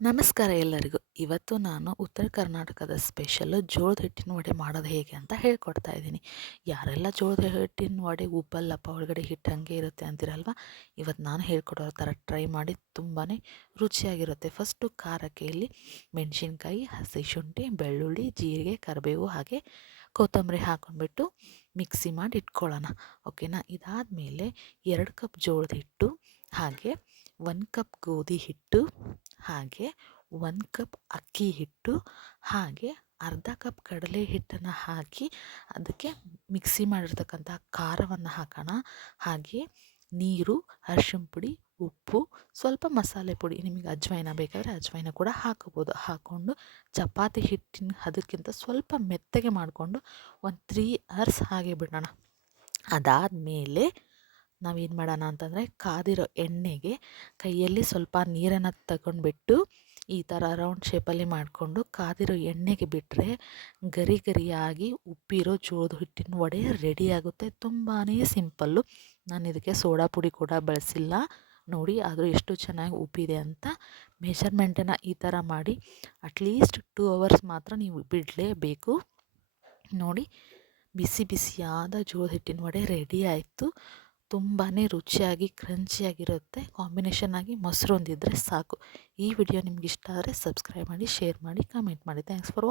ನಮಸ್ಕಾರ ಎಲ್ಲರಿಗೂ. ಇವತ್ತು ನಾನು ಉತ್ತರ ಕರ್ನಾಟಕದ ಸ್ಪೆಷಲ್ಲು ಜೋಳದ ಹಿಟ್ಟಿನ ವಡೆ ಮಾಡೋದು ಹೇಗೆ ಅಂತ ಹೇಳ್ಕೊಡ್ತಾ ಇದ್ದೀನಿ. ಯಾರೆಲ್ಲ ಜೋಳದ ಹಿಟ್ಟಿನ ವಡೆ ಉಬ್ಬಲ್ಲಪ್ಪ ಒಳಗಡೆ ಹಿಟ್ಟು ಹಂಗೆ ಇರುತ್ತೆ ಅಂತೀರಲ್ವ? ಇವತ್ತು ನಾನು ಹೇಳ್ಕೊಡೋ ಥರ ಟ್ರೈ ಮಾಡಿ ತುಂಬಾ ರುಚಿಯಾಗಿರುತ್ತೆ. ಫಸ್ಟು ಖಾರಕ್ಕೆ ಇಲ್ಲಿ ಮೆಣಸಿನ್ಕಾಯಿ, ಹಸಿ ಶುಂಠಿ, ಬೆಳ್ಳುಳ್ಳಿ, ಜೀರಿಗೆ, ಕರಿಬೇವು ಹಾಗೆ ಕೊತ್ತಂಬರಿ ಹಾಕೊಂಡ್ಬಿಟ್ಟು ಮಿಕ್ಸಿ ಮಾಡಿ ಇಟ್ಕೊಳ್ಳೋಣ. ಓಕೆನಾ ಇದಾದಮೇಲೆ ಎರಡು ಕಪ್ ಜೋಳದ ಹಿಟ್ಟು ಹಾಗೆ ಒಂದು ಕಪ್ ಗೋಧಿ ಹಿಟ್ಟು, ಹಾಗೆ ಒಂದು ಕಪ್ ಅಕ್ಕಿ ಹಿಟ್ಟು, ಹಾಗೆ ಅರ್ಧ ಕಪ್ ಕಡಲೆ ಹಿಟ್ಟನ್ನು ಹಾಕಿ ಅದಕ್ಕೆ ಮಿಕ್ಸಿ ಮಾಡಿರ್ತಕ್ಕಂಥ ಖಾರವನ್ನು ಹಾಕೋಣ. ಹಾಗೆ ನೀರು ಅರ್ಶಿನ ಪುಡಿ, ಉಪ್ಪು, ಸ್ವಲ್ಪ ಮಸಾಲೆ ಪುಡಿ, ನಿಮಗೆ ಅಜ್ವೈನ ಬೇಕಾದರೆ ಅಜ್ವೈನ ಕೂಡ ಹಾಕೋಬೋದು. ಹಾಕ್ಕೊಂಡು ಚಪಾತಿ ಹಿಟ್ಟಿನ ಅದಕ್ಕಿಂತ ಸ್ವಲ್ಪ ಮೆತ್ತಗೆ ಮಾಡಿಕೊಂಡು ಒಂದು ತ್ರೀ ಅವರ್ಸ್ ಹಾಗೆ ಬಿಡೋಣ. ಅದಾದಮೇಲೆ ನಾವೇನು ಮಾಡೋಣ ಅಂತಂದರೆ ಕಾದಿರೋ ಎಣ್ಣೆಗೆ ಕೈಯಲ್ಲಿ ಸ್ವಲ್ಪ ನೀರನ್ನು ತಗೊಂಡ್ಬಿಟ್ಟು ಈ ಥರ ರೌಂಡ್ ಶೇಪಲ್ಲಿ ಮಾಡಿಕೊಂಡು ಕಾದಿರೋ ಎಣ್ಣೆಗೆ ಬಿಟ್ಟರೆ ಗರಿ ಗರಿಯಾಗಿ ಉಪ್ಪಿರೋ ಜೋಳದ ಹಿಟ್ಟಿನ ವಡೆ ರೆಡಿ ಆಗುತ್ತೆ. ತುಂಬಾ ಸಿಂಪಲ್ಲು ನಾನು ಇದಕ್ಕೆ ಸೋಡಾ ಪುಡಿ ಕೂಡ ಬಳಸಿಲ್ಲ. ನೋಡಿ ಆದರೂ ಎಷ್ಟು ಚೆನ್ನಾಗಿ ಉಪ್ಪಿದೆ ಅಂತ. ಮೆಷರ್ಮೆಂಟನ್ನು ಈ ಥರ ಮಾಡಿ ಅಟ್ಲೀಸ್ಟ್ ಟೂ ಅವರ್ಸ್ ಮಾತ್ರ ನೀವು ಬಿಡಲೇಬೇಕು. ನೋಡಿ ಬಿಸಿ ಬಿಸಿಯಾದ ಜೋಳದ ಹಿಟ್ಟಿನ ವಡೆ ರೆಡಿ ಆಯಿತು. ತುಂಬಾ ರುಚಿಯಾಗಿ, ಕ್ರಂಚಿಯಾಗಿರುತ್ತೆ. ಕಾಂಬಿನೇಷನ್ ಆಗಿ ಮೊಸರು ಒಂದಿದ್ದರೆ ಸಾಕು. ಈ ವಿಡಿಯೋ ನಿಮ್ಗೆ ಇಷ್ಟ ಆದರೆ ಸಬ್ಸ್ಕ್ರೈಬ್ ಮಾಡಿ, ಶೇರ್ ಮಾಡಿ, ಕಮೆಂಟ್ ಮಾಡಿ. Thanks for